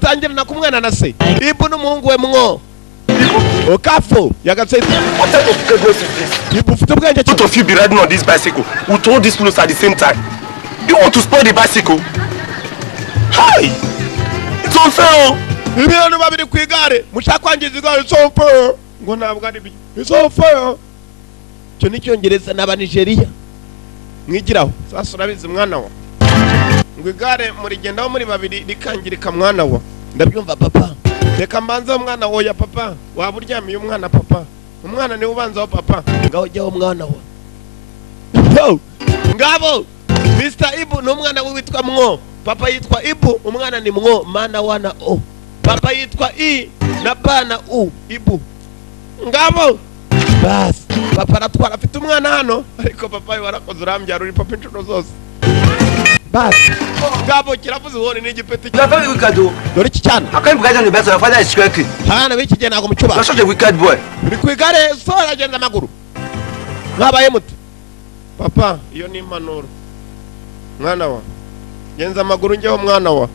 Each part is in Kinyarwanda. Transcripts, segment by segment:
mutangirana kumwana na se Ibu n'umuhungu we mwo Okafo yagatse What type of goodness is this? Ibu ufite ubwenge Both of you be riding on this bicycle with all these clothes at the same time. You want to spoil the bicycle? Hi! It's unfair. Ibintu babiri ku igare mushaka kwangiza igare it's unfair ngo ntabwo ari byo it's unfair cyo ni cyongereza n'aba Nigeria mwigiraho sasa urabizi mwana wa ngo igare muri gendaho muri babiri rikangirika mwana wa ndabyumva papa reka mbanza umwana wo ya papa waba uryamiye umwana papa umwana ni ubanza wa papa ngaho jyaho mwana wa ngabo Mr. Ibu n'umwana we witwa mwo papa yitwa Ibu umwana ni mwo mana wana o papa yitwa I na bana u Ibu ngabo bas papa aratwara afite umwana hano ariko papa we warakoze urambyara uri papa inshuro zose bas ngabo kiravuze ubone n'igipeti You're very wicked though. dore iki cyane I can't believe the best your father is working. hana biki gihe nago mucuba You're such a wicked boy. uri kwigare so aragenda amaguru mwabaye muti papa iyo ni impanuro mwana wa genza amaguru njyeho mwana wa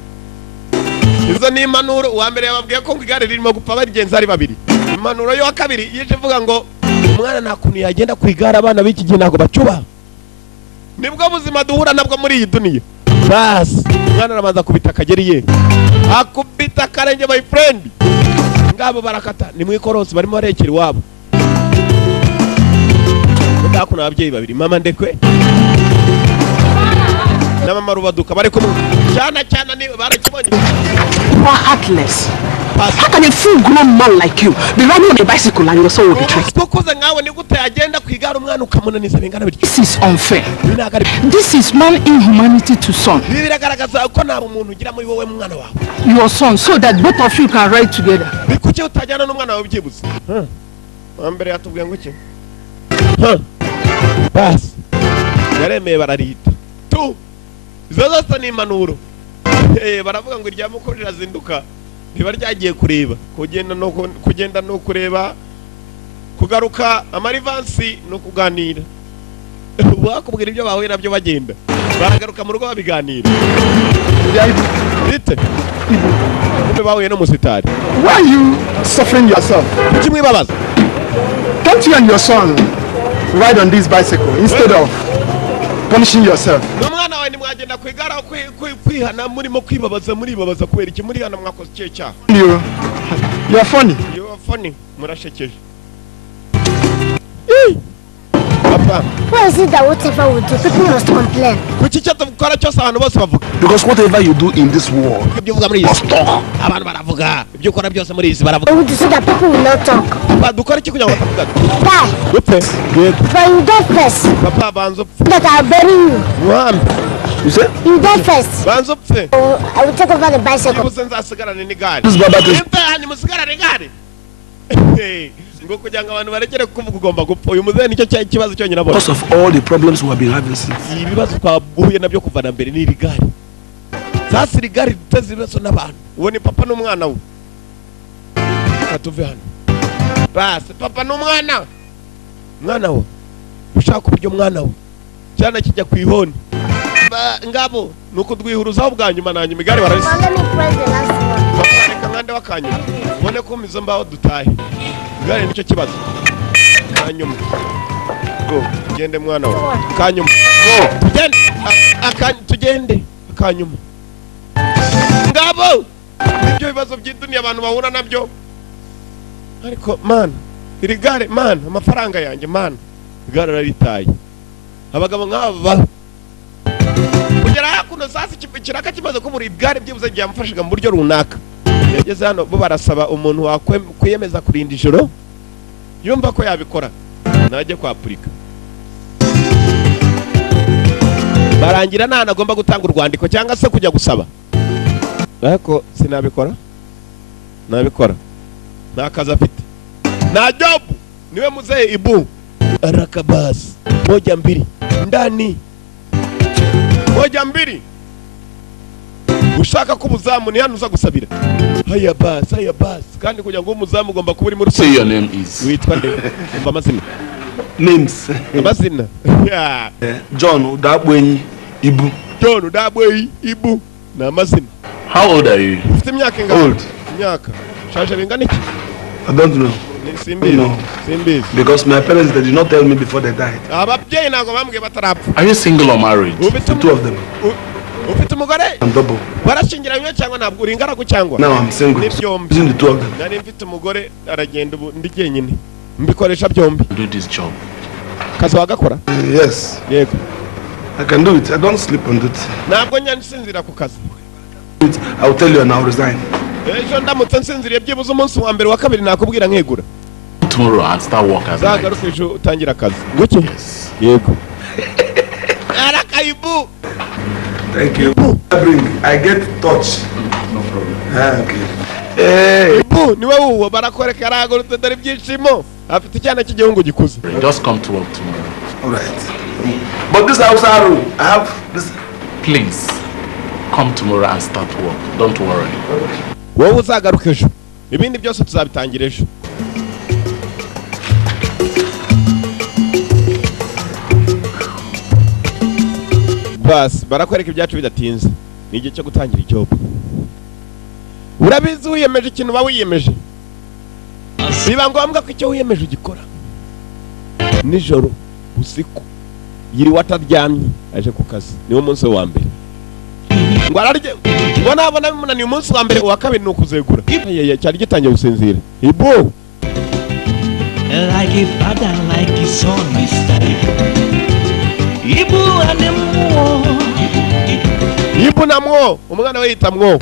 izo ni impanuro uwa mbere yababwiye ko igare ririmo gupfa barigenza ari babiri impanuro yo kabiri yije ivuga ngo umwana nta kuntu yagenda ku igare abana b'iki gihe ntago bacuba nibwo buzima duhura nabwo muri iyi duniya bas umwana arabanza kubita akageriye akubita akarenge my friend ngabo barakata ni mwikorosi barimo barekera iwabo ndakuna ababyeyi babiri mama ndekwe na mama rubaduka bari kumwe cyana ni barakibonye. You are heartless. How can a full-grown man like you be riding on a bicycle and your soul will be tricked? This is unfair. This is man inhumanity to son. Your son, so that both of you can ride together. Baravuga ngo iryamukorera zinduka riba ryagiye kureba kugenda no kureba kugaruka amarivansi no kuganira bakubwira ibyo bahuye nabyo bagenda baragaruka mu rugo babiganira bite ibyo bahuye no musitari. Why are you suffering yourself? Kuki mwibabaza? Can't you and your son ride on this bicycle instead of punishing yourself? Umwana wawe ni mwagenda kwigara kwihana murimo kwibabaza muribabaza kubera iki muri hana mwakoze cye cyaha. You are funny. You are funny. Murashekeje. Papa. Why is it that whatever we do, people must complain? Kuki cyatukora cyose abantu bose bavuga. Because whatever you do in this world, ibyo uvuga muri isi abantu baravuga ibyo ukora byose muri isi baravuga. We do so that people will not talk. Papa dukora iki kugira ngo batavuga. Bye. Upfe. Good. But you go first. Papa banzo upfe. That I'll bury you. One. you say? You go first. Banzo upfe. I will take over the bicycle. Musenza asigarane n'igare. This baba is. Impe hani musigarane n'igare. Ngo kugira ngo abantu barekere kuvuga ugomba gupfa uyu muze nicyo kibazo cyonyine abona. Because of all the problems we have been having since. Ibibazo twabuye nabyo kuva na mbere ni igare. Sasa igare riteze ibibazo n'abantu. Uwo ni papa n'umwana we. Katuve hano. Basi papa n'umwana. Mwana we. Ushaka kubyo mwana we. Cyana kijya kwihoni. Ngabo nuko dwihuruzaho bwa nyuma na nyuma igare bararisi. Let me press the last one. Papa reka ngande wakanyuma. Ubone ko mizo mbaho dutahe. Igare nicyo kibazo. Kanyuma. Go, tugende mwana we. Kanyuma. Go, tugende. Tugende. Kanyuma. Ngabo. Nibyo bibazo by'iduniya abantu bahura nabyo. Ariko man, iri gare man, amafaranga yanjye man. Igare raritaye. Abagabo nk'aba kugera hakuno sasa ikiraka kimaze ko muri igare byibuze giye amfashaga mu buryo runaka. Yageze hano bo barasaba umuntu wakwiyemeza kurinda ijoro yumva ko yabikora najye kwa Afrika. Barangira nana agomba gutanga urwandiko cyangwa se kujya gusaba. Ariko sinabikora. Nabikora. Nakaza afite. Na job niwe muzee Ibu. Arakabas. Moja mbili. Ndani. Moja mbili. Ushaka ko umuzamu ni hano uza gusabira. Haya bas. Kandi kugira ngo umuzamu ugomba kuba uri muri. Say your name is. Witwa nde? Umva amazina. Names. Amazina. Yeah. John Udabwenyi Ibu. John Udabwenyi Ibu. Na amazina. How old are you? Ufite imyaka ingana? Old. Imyaka. Shaje bingana iki? I don't know. Simbizi. No. Simbizi. Because my parents, they did not tell me before they died. Ababyeyi ntago bambwiye batarapfa. Are you single or married? The two of them. Ufite umugore? I'm double. Barashingiranywe cyangwa ntabwo uri ingaragu cyangwa? Now I'm single. Ni byombi. Using the two of them. Nari mfite umugore aragenda ubu ndi jyenyine. Mbikoresha byombi. Do this job. Kazi wagakora? Yes. Yego. I can do it. I don't sleep on duty. Ntabwo nyansinzira ku kazi. I'll tell you and I'll resign. Ejo ndamutse nsinziriye byibuze umunsi wa mbere wa kabiri nakubwira nkegura. Tomorrow and start work as night. Zagaruka ejo utangira akazi. Guki? Yes. Yego. Arakaibu. Thank you. I get touch. No problem. Okay. Hey. Ibu niwe uwo barakwereka aragurutse dore ibyishimo. Afite icyana cy'igihungu gikuze. Just come to work tomorrow. All right. But this house room, I have this. Please, come tomorrow and start work. Don't worry. Wowe uzagaruka ejo. Ibindi byose tuzabitangira ejo. Bas, barakwereka ibyacu bidatinze. Ni igihe cyo gutangira job. Urabizi wiyemeje ikintu ba wiyemeje. Biba ngombwa ko icyo wiyemeje ugikora. Nijoro, usiku, yiri wataryamye aje ku kazi. Niwo munsi wa mbere. Ngo ararye. Ngo nabona bimunaniye umunsi wa mbere uwa kabiri nukuzegura. Yeye cyari gitangiye gusinzira. Ibo. Like a father, like his son, Mr. Ibu anemwo. Ibu na mwo, umwana we yita mwo.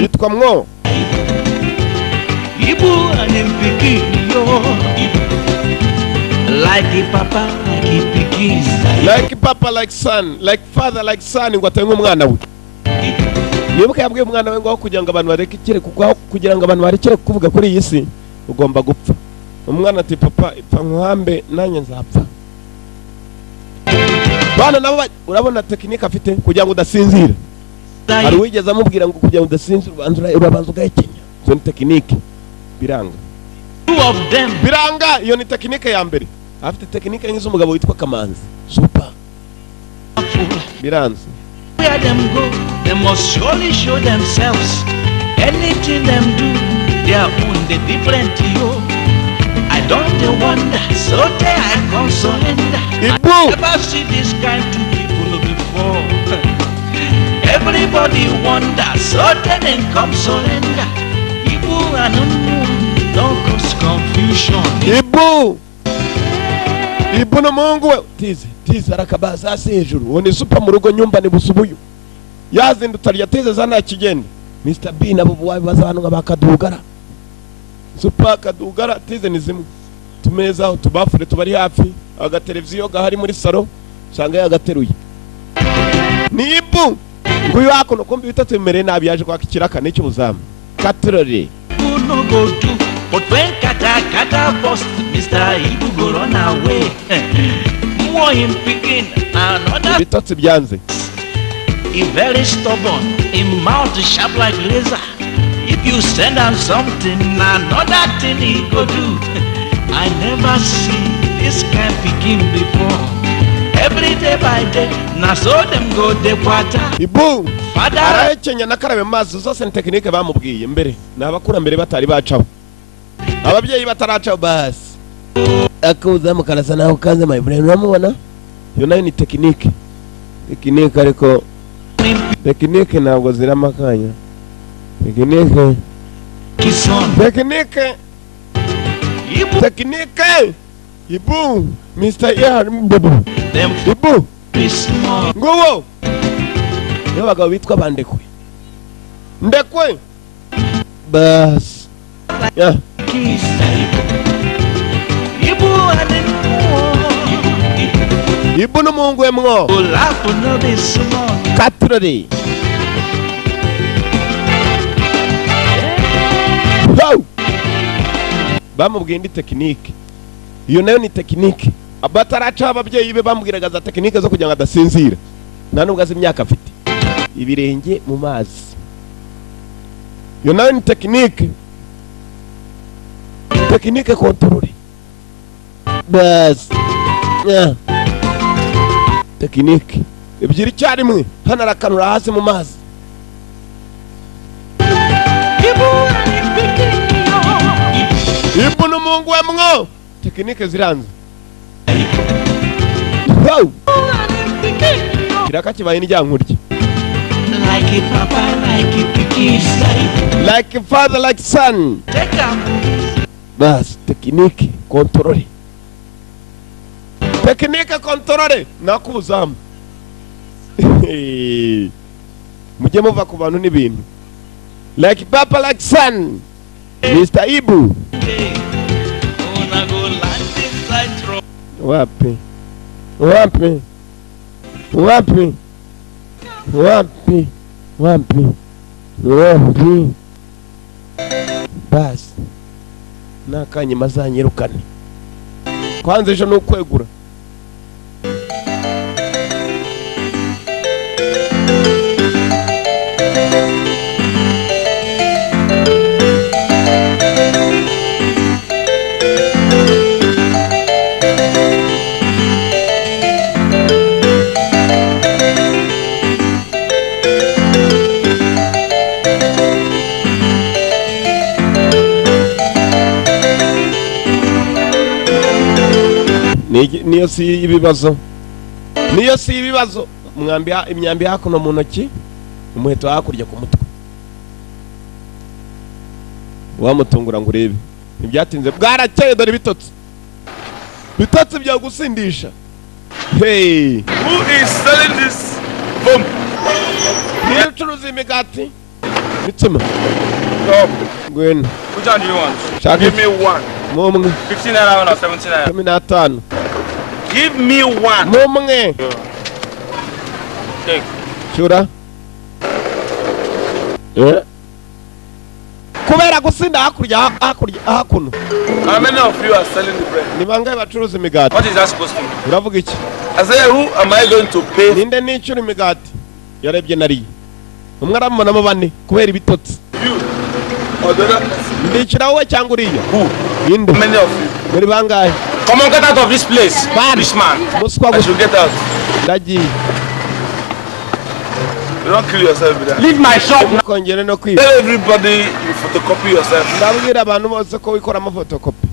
Yitwa mwo. Ibu anempiki yo. Like a papa, like a pikin. Like papa, like son, like father, like son, ngo atenga umwana we. Nibuka yabwiye umwana we ngo kugira ngo abantu barekere kugira ngo abantu barekere kuvuga kuri iyi si ugomba gupfa. Umwana ati papa ipfa nkwambe nanye nzapfa. Bana nabo urabona tekinike afite kugira ngo udasinzira. Ari wigeze amubwira ngo kugira ngo udasinzira urabanza ugahekenya. Zo ni tekinike biranga. Two of them. Biranga iyo ni tekinike ya mbere. Afite tekinike nk'iz'umugabo witwa Kamanzi. Super. Biranze. Where them go, they must surely show themselves. Anything them do, they are on the different yo. I don't wonder, so they I come surrender. I never see this kind of people before. Everybody wonder, so they come surrender. People and don't cause confusion. Ibu. Ibu no Mungu we. Tize arakabaza hasi hejuru. Uwo ni super mu rugo nyumba ni busubuyu. Yazindutse arya tize zana kigenda. Mr. B nabo baza abantu ngabakadugara. Super kadugara tize ni zimwe. Tumeza aho tubafure tubari hafi. Aga televiziyo gahari muri salo. Sanga yagateruye. Ni Ibu. Nguyu wako no kumbi bitatu imere nabi yaje kwa kiraka n'icyo buzamu. Katrore. No go do, but when kata bust, Mr. Ibu go run away. More him picking another. Bitatu byanze. He very stubborn, him mouth sharp like laser. If you send him something, another thing he go do. I never see this kind picking before. Every day by day, na so them go the water. Ibu. Father. Arayekenya nakarabe mazi zose ni tekinike bamubwiye mbere. Nabakura mbere batari bacaho. Ababyeyi bataracaho basi. Akuza mukarasa naho kaze my friend uramubona? Yo nayo ni tekinike. Tekinike ariko tekinike ntabwo ziramakanya. Tekinike. Tekinike. Ibu. Tekinike. Ibu. Mr. Ear Mbobo. Ibu. Ngowo. Yo bagabo bitwa bandekwe. Ndekwe. Bas. Yeah. Ibu no Mungu we mwo. Katrori. Ho. Bamubwiye indi tekinike. Iyo nayo ni tekinike. Abataraca ababyeyi be bamubwiraga za tekinike zo kugira ngo adasinzira. Nta nubwo azi imyaka afite. Ibirenge mu mazi. Iyo nayo ni tekinike. Tekinike kontrole. Bas. Yeah. Tekinike. Ebyiri cyarimwe hano arakanura hasi mu mazi. Ibu n'umuhungu we mwo tekinike ziranze. Wow. Kiraka kibaye n'ijyankurye. Like a papa, like a picky side. Like a father, like son. Take a Bas, tekinike, kontrole. Tekinike, kontrole. Nakuzamu. Mujye muva ku bantu n'ibintu. Like papa, like son. Mr. Ibu. Wanna go land inside trouble. Wapi? Wapi? Wapi? Wapi? Wapi? Wapi? Bas. Nakanye mazanyirukane. Kwanza ejo n'ukwegura. Niyo si ibibazo. Niyo si ibibazo. Imyambi hakuno mu ntoki, umuheto hakurya ku mutwe. Wamutungura ngo urebe. Ntibyatinze bwarakeye dore bitotse. Bitotse bya gusindisha. Hey, Who is selling this bomb? niyo curuza imigati. Bitsema. Stop. Ngwena. Which one do you want? Shaka. Give me one. Mumwe. 15 naira or 17 naira? 15. Give me one. Mumwe. Take. Shura. Kubera gusinda hakurya hakuno. How many of you are selling the bread? Ni bangahe bacuruza imigati? What is that supposed to mean? Uravuga iki? I said, who am I going to pay? Ninde nicura imigati? Yarebye nariye. Umwe aramubonamo bane kubera ibitotsi. You or the other person? Ndicira wowe cyangwa uriya? Who? Ninde? How many of you? Muri bangahe? Come on, get out of this place. Man. This man. Muswa I should get out. ndagiye. You don't kill yourself with that. Leave my shop. Kongera no kwiba. Tell everybody you photocopy yourself. Ndabwira abantu bose ko wikoramo photocopy.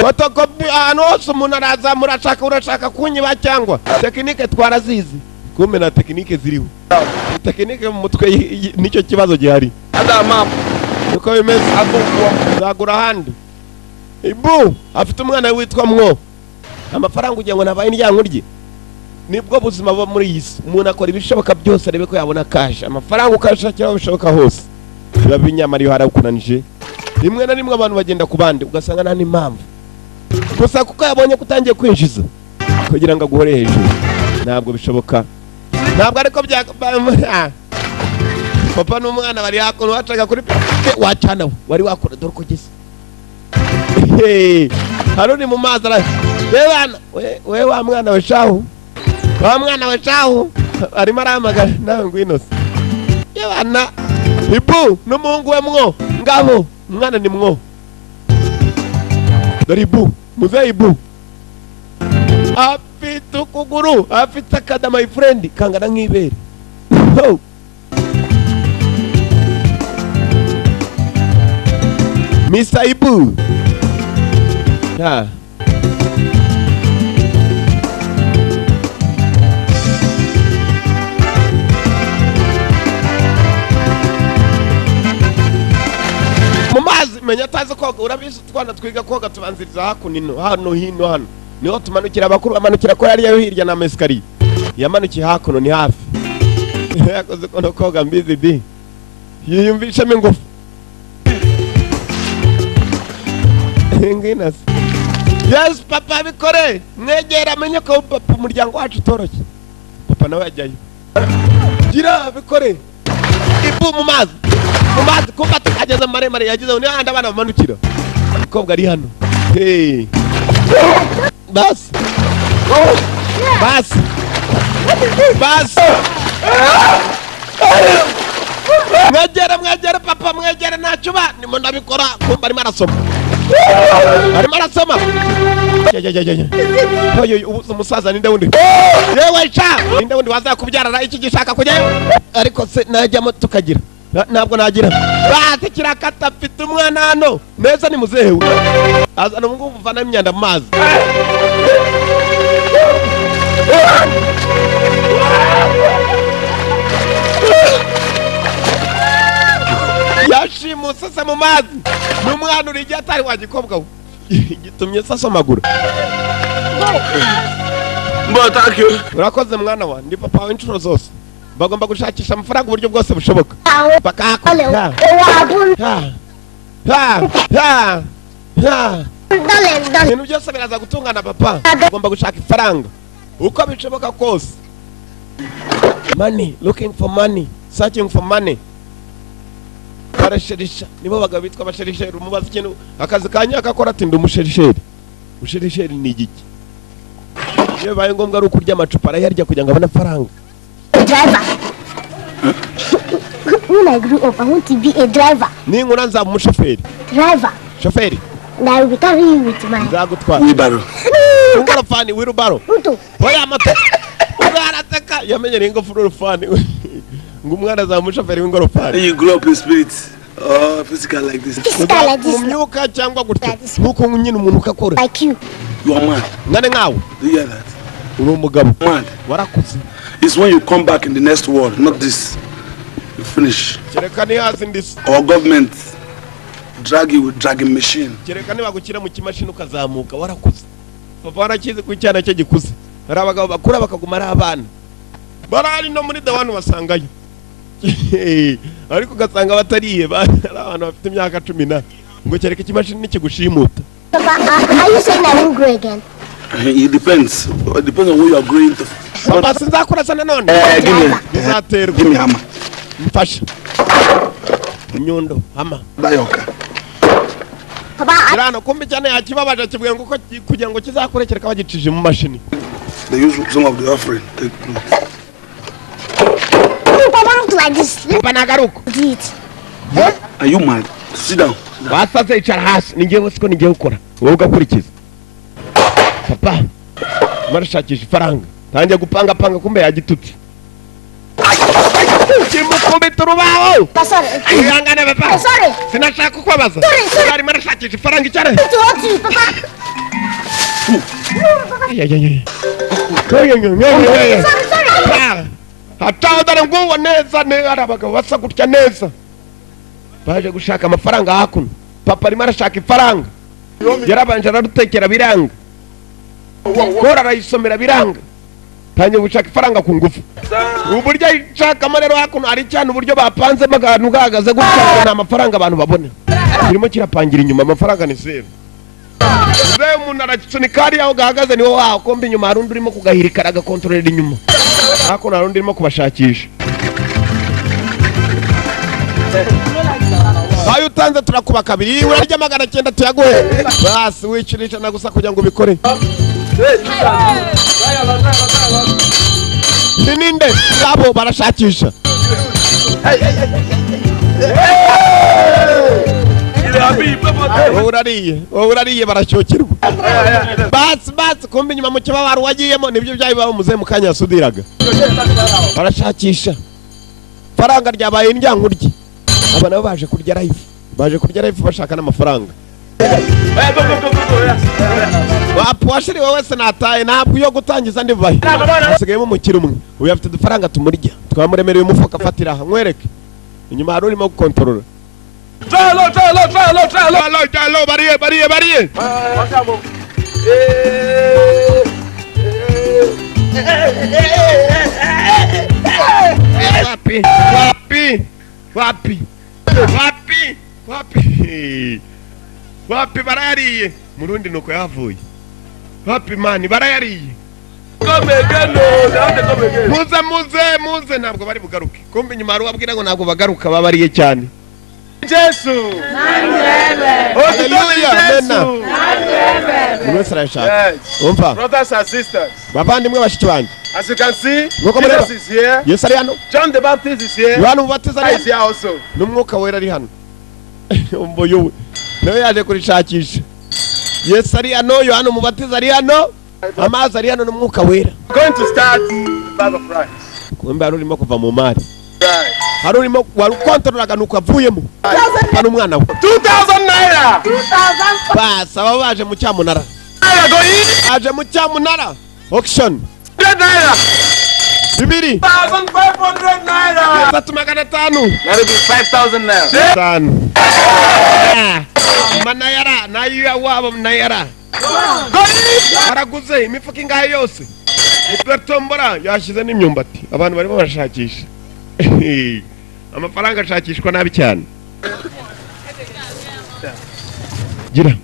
Photocopy ahantu hose umuntu araza urashaka kunyiba cyangwa tekinike twarazizi. Kumbe na tekinike ziriho. Tekinike mu mutwe nicyo kibazo gihari. Ada map. Uko bimeze zagura handi. Ibu afite umwana witwa mwo. Amafaranga ugiye ngo nabaye n'ijyankurye. Nibwo buzima bwo muri yisi. Umuntu akora ibishoboka byose arebe ko yabona cash. Amafaranga ukashakira bishoboka hose. Biba binyamari harakunanije. Rimwe na rimwe abantu bagenda ku bandi ugasanga nta n'impamvu. Gusa kuko yabonye kutangiye kwinjiza kugira ngo aguhore hejuru. Ntabwo bishoboka. Ntabwo ariko bya papa n'umwana bari hakuno wacaga kuri wacana wari wakora dore kugeze. Haruni mu mazi ara. We wa mwana we shahu. Wa mwana we shahu. Arimo aramagara nawe ngwino. Yabana. Ibu n'umuhungu we mwo. Ngabo umwana ni mwo. Dore Ibu. Muze Ibu. Afite ukuguru. Afite akada my friend. Kangana nk'ibere. Oh. Mr. Ibu. Ha. Mumazi menya tazi koga urabizi twana twiga koga tubanziriza hano hino niho tumanukira abakuru amanukira ko yari hirya na meskari yamanukiye hakuno ni hafi yakoze kono koga mbizi di yiyumvisha mengufu Nginas. Yes papa bikore mwegera amenye ko papa umuryango wacu toroshye. Papa nawe yajyayo. Gira bikore. Ibu mu mazi. Mu mazi kuko tukageza maremare yagize ni handi abana bamanukira. Kobwa ari hano. Hey. Bas. Bas. Bas. Mwegera papa mwegera ntacyo ba nimo ndabikora kumba arimo arasoma. Arimo arasoma. Oyo umusaza ninde wundi? Yewe cha ninde wundi wazakubyarara iki gishaka kujyayo? Ariko se najyamo tukagira. ntabwo nagira bate kirakata mfite umwana hano meza ni muzehe azana umugabo uvana imyanda mu mazi yashimuse se mu mazi n'umwana uri igihe atari wagikobwa we gitumye sasa amaguru Thank you. urakoze mwana wa ndi papa w'inshuro zose bagomba gushakisha amafaranga uburyo bwose bushoboka bakakora ibintu byose biraza gutungana papa bagomba gushaka ifaranga uko bishoboka kose money looking for money searching for money barasherisha nibo bagabo bitwa basherisheri umubaza ikintu akazi kanya akakora ati ndi umusherisheri ni igiki iyo baye ngombwa ari ukurya amacupa arayarya kugira ngo abone amafaranga Driver. When I grew up, I want to be a driver. Ninkura nzaba umushoferi. Driver. Shoferi. And I will be carrying you with my... Nzagutwara. Wheelbarrow. Ingorofani wheelbarrow. Uto. Oya moto. Ugarateka yamenye ingorofani. Ngumwana nzaba umushoferi w'ingorofani. You grow up in spirit. Oh, physical like this. Physical like this. Mumyuka cyangwa gutya. Nkuko nyine umuntu ukakora. Like you. You are mad. Ngane ngawe. Do you hear that? Uri umugabo. Mad. Warakuze. It's when you come back in the next world, not this. You finish. Cherekani hasi ndisi. Our government drag you with dragging machine. Cherekani bagukira mu kimashini ukazamuka warakuze. Papa warakize ku cyana cye gikuze. Hari abagabo bakura bakaguma ari abana. Barari no muri the one wasangayo. Ariko ugasanga batariye abantu bafite imyaka 10 ngo kereka ikimashini nikigushimuta. Papa, are you saying I won't grow again? It depends. It depends on who you are growing to. Papa sinzakura sana none. Give me hammer. Mfasha. Nyundo, hammer. Bayoka. Papa, Kirano kumbi cyane yakibabaje kibwiye ngo kugira ngo kizakure kereka bagicije mu mashini. They use some of the offering. Take note. Papa, don't like this. Papa nagaruko. Eat. Are you mad? Sit down. Wasaze icara hasi ningiye siko ningiye gukora. Wowe ugakurikiza. Papa. Marashakisha ifaranga. Tangiye gupanga kumbe yagitutse. Kimukubita urubaho. Sorry. Ihangane papa. Sorry. Sinashaka kubabaza. Sorry. Ari marashakisha ifaranga icyare. Papa. Sorry. Hatawudare ngo neza ne arabagabo basa gutya neza. Baje gushaka amafaranga hakuno. Papa ari marashaka ifaranga. Yarabanje ararutekera biranga. Kora arayisomera biranga. Tanye gushaka ifaranga ku ngufu. Uburyo ishaka amarero hakuno ari cyane uburyo bapanze maganu gahagaze gutya amafaranga abantu babona. Kirimo kirapangira inyuma amafaranga ni zero. Zewe umuntu aracsunika ari aho gahagaze niho waho kombi inyuma harundi urimo kugahirika agakontorera inyuma. Hakuno harundi urimo kubashakisha. Hayo utanze turakuba kabiri urarya 900 tuyaguhe. Basi wikirisha nagusa kugira ngo ubikore. Ninde abo barashakisha. Urariye barashyokirwa. Basi kumbi nyuma mu kibabaro wagiyemo nibyo byabibaho muze mu kanya yasudiraga. Barashakisha. Faranga ryabaye indyankurye. Aba nabo baje kurya life bashaka n'amafaranga. Wapwashiri wowe se nataye ntabwo yo gutangiza ndivaye. Sigayemo umukiri umwe. Uyu afite dufaranga tumurya. Twamuremereye umufuka afatira aha nkwereke. Inyuma hari urimo gukontorora. Talo bariye. Wapi barayariye murundi nuko yavuye. Wapi mani barayariye. Muze ntabwo bari bugaruke. Kumbe nyuma ari wabwira ngo ntabwo bagaruka babariye cyane. Jesus. Brothers and sisters. Bavandimwe bashiki banje. As you can see, Jesus is here. Yes ari hano. John the Baptist is here. Yohana Umubatiza is here also. N'umwuka wera ari hano. Umbo yowe. Nawe yaje kurishakisha. Yes ari hano, Yohana Umubatiza ari hano. Amazi ari hano n'umwuka wera. Going to start bag of rice. Kumbe ari urimo kuva mu mari. Right. hari urimo wari ukontorolaga nuko avuyemo bano umwana we 2,000 naira. basa baba baje mu cyamunara aje mu cyamunara auction 100 naira. bibiri 1,500 naira. 3,500 That will be 5,000 naira. tanu manayara nayo wabo manayara araguze imifuka ingahe yose itombora yashize n'imyumbati abantu barimo bashakisha amafaranga ashakishwa nabi cyane gira.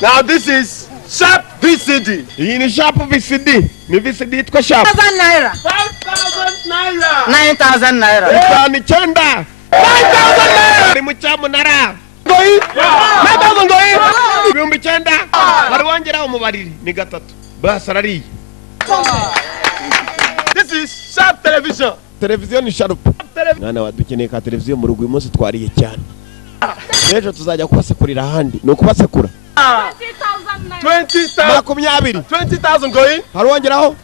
Now this is Sharp VCD. Iyi ni Sharp VCD. Ni VCD yitwa Sharp. 1,000 naira. 5,000 naira. 9,000 naira. Itanu icyenda. 5,000 naira. Ari mu cyamunara. Going. 9,000 going. Ibihumbi icyenda. Hari wongeraho umubariri ni gatatu. Basi arariye. This is Sharp television. Televiziyo ni Sharp. Mwana wa dukeneye ka televiziyo mu rugo uyu munsi twariye cyane. Ejo tuzajya kubasekurira ahandi. Ni ukubasekura. 20,000. 20,000 going. hari wongeraho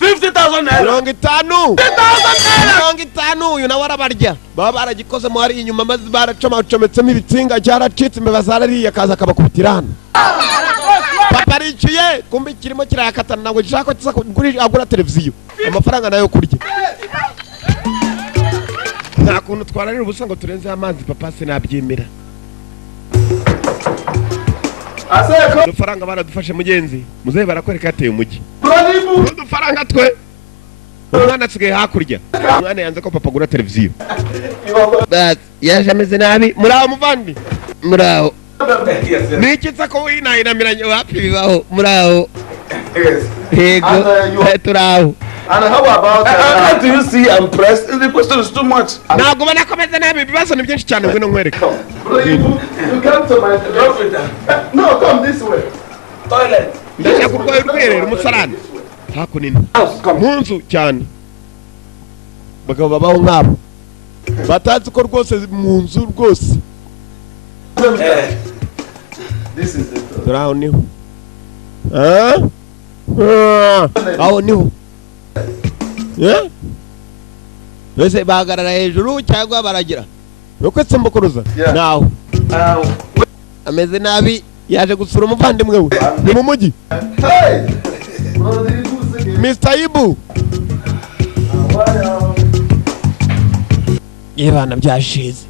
50,000 naira. 50,000 naira. 50,000 uyu nawe arabarya baba baragikoze mu hari inyuma maze baracometsemo ibitsinga cyaracitse imbeba zarariye akaza akabakubitira hano papa aricuye kumbe kirimo kirayakatana ntabwo gishaka ko agura televiziyo amafaranga nayo kurya nta kuntu twararira ubusa ngo turenze amazi papa sinabyemera udufaranga baradufashe mugenzi muzehe barakwereka yateye umujyi udufaranga twe umwana asigaye hakurya umwana yanze ko papa agura televiziyo yaje ameze nabi muraho muvandi muraho nikitsa ko winahinamiranye wapi bibaho muraho yego turaho. And how about how do you see I'm pressed? The question is too much. Ntabwo banakomeza nabi ibibazo ni byinshi cyane ngwino nkwereka. You come to my no, come this way. Toilet. Ndashaka kurwaye urwerera umusarani. Hakunini. Mu nzu cyane. Bagabo babaho nkabo. Batazi ko rwose mu nzu rwose. This is it. Turaho niho. Aho niho. Bese bahagarara hejuru cyangwa baragira nuko sembukuruza naho ameze nabi yaje gusura umuvandimwe we ni mu mujyi Mr. Ibu yebana byashize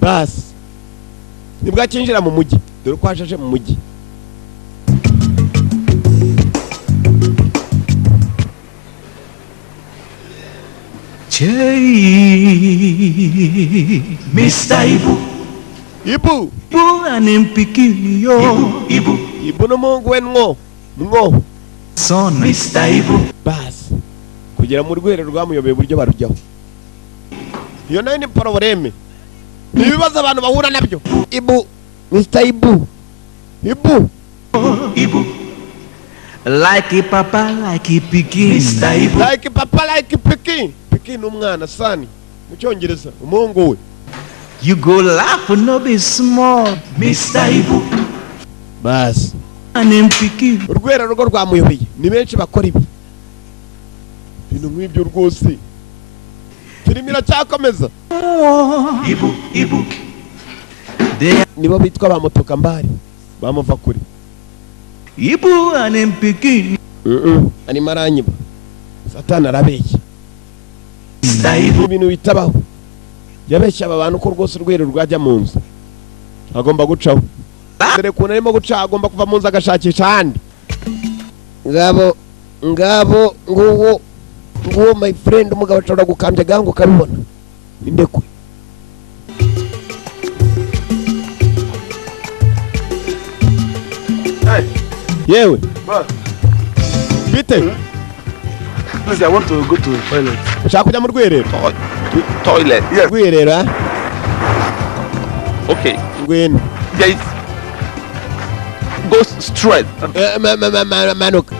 basi nibwo akinjira mu mujyi dore ko ashaje mu mujyi Mr. Ibu Ibu n'umuhungu we mwo son Mr. Ibu basi kugera mu rwego rwamuyobeye uburyo barujyaho iyo nayo ni probleme ni ibibazo abantu bahura nabyo Ibu Mr. Ibu like a papa like a pikin Mr. Ibu like a papa like a pikin umwana sani mu cyongereza umuhungu we you go laugh no be small Mr. Ibu basi pikin urwera rugo rwamuyobeye ni benshi bakora ibi bintu nk'ibyo rwose filimi iracyakomeza Ibu nibo bitwa ba motokambari bamuva kuri Ibu pikin ari maranyiba satani arabeshya Ibu ibintu bitabaho yabeshya aba bantu ko rwose urwero rwajya mu nzu agomba gucaho dore kuntu arimo guca agomba kuva mu nzu agashakisha ahandi ngabo nguwo my friend umugabo ashobora gukambya gango ukabibona indekwe yewe bite Please, I want to go to the toilet. ushaka kujya mu rwerero Toilet. Yes. rwerero Okay. ngwino There is. Go straight. manuka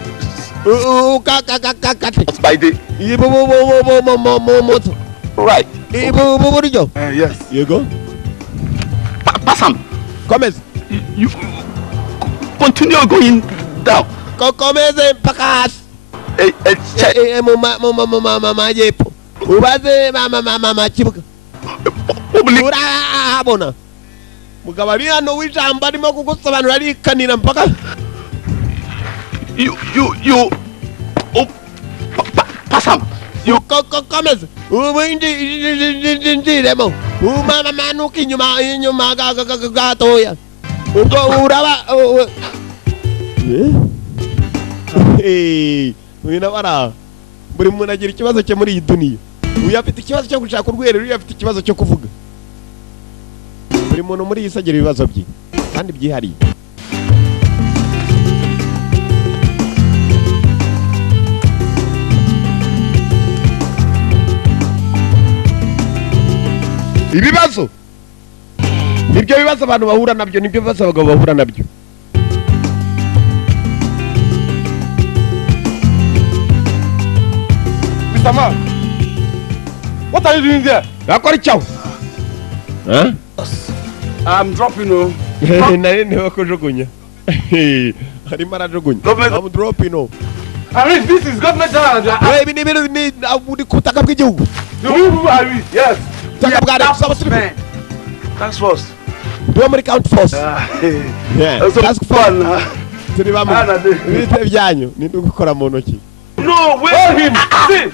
kate By the moto right. buryo Yes. yego Pass him. Come. You continue going down. Come pakas. Mama yepo. Ubaze mama chibuka. Ura abona. Mugabani no wijamba arimo kugusobanura ari kanira mpaka. You pass him. You come. Demo. Mama manuki nyuma gatoya. Ugo uraba. Winabara. Buri muntu agira ikibazo cyo muri iyi duniya. Uyu afite ikibazo cyo gushaka urwere, uyu afite ikibazo cyo kuvuga. Buri muntu muri iyi sagira ibibazo bye kandi byihariye. Ibibazo nibyo bibazo abantu bahura nabyo, nibyo bibazo abagabo bahura nabyo. Mr. Man, what are you doing there? Gakora icyaho. I'm dropping you. Nari niwe kujugunya. Harimo arajugunya. I'm dropping you. Arif, this is government channel. Ibi ni ibintu ni abudi kutaka bw'igihugu. Who are we? Yes. Task force. Do muri count force. Task fun. Turi bamwe. Ibite byanyu ni gukora mu ntoki. No, wait him. See,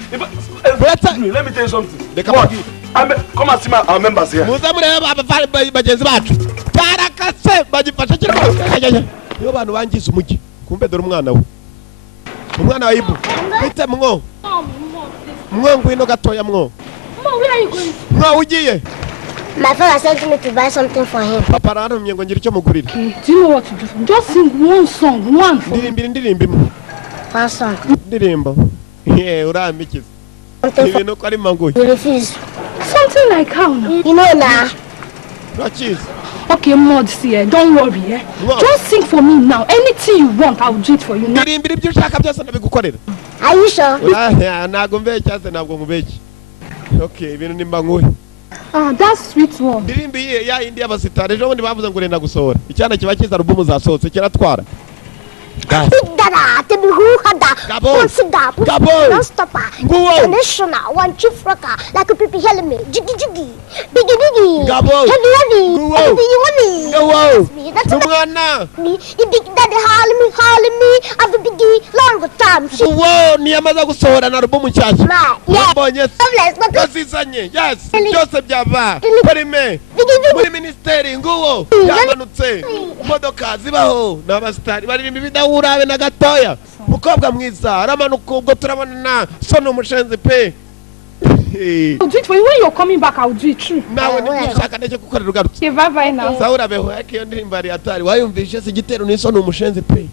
let me tell you something. Come and see our members here. Muzamure bagenzi bacu. Tarakase bagifasha kira. Yo bantu bangize umugi. Kumbe dore umwana we. Umwana wa Ibu. Bite mwo. Mwo ngwino gatoya mwo. Mom, where are you going? Mwo ugiye. My father sent me to buy something for him. Papa arantumye ngo ngira icyo mugurira. Do you know what to do? Just sing one song, one for me. Ndirimba. One song. Ndirimba. Urambikiza. Ibintu ko ari mangoyi. You refuse. Something like how now? You know now. What is? Okay, Mod, see, don't worry, eh? What? Just sing for me now. Anything you want, I'll do it for you. Ndirimba ibyo ushaka byose ndabigukorera. Are you sure? Ntabwo mbeshya ntabwo nkubeshya. Okay, ibintu nimba nguhe. Ah, that's sweet one. Ndirimba iyi ya indi y'abasitari ejo bundi bavuze ngo urenda gusohora. Icyana kiba kiza album zasohotse kiratwara. Dada, te bihuhada. Gabo. Don't stop her. International, one chief rocker, like a pipi helmet, jiggy, biggy, Gabo. heavy, Go. That's Numwana. me. You big daddy hauling me, I've a biggie, long time. Wow, niyamaza gusohora na album nshyashya. Yeah. Mbonye. Loveless, but Gasizanye. Yes. Byose byava. Perime. Muri ministeri nguwo. Yamanutse. Imodoka zibaho. N'abasitari baririmba ibidahura habe na gatoya. Mukobwa mwiza aramanuka ubwo turabona sono umushenzi pe. I'll do it for you. When you're coming back, I'll do it true. Nawe nibishaka ndeke gukorera ugarutse. Okay, bye now. Saura beho yake ndirimba ari atari. Wayumvishe se igitero ni sono umushenzi pe.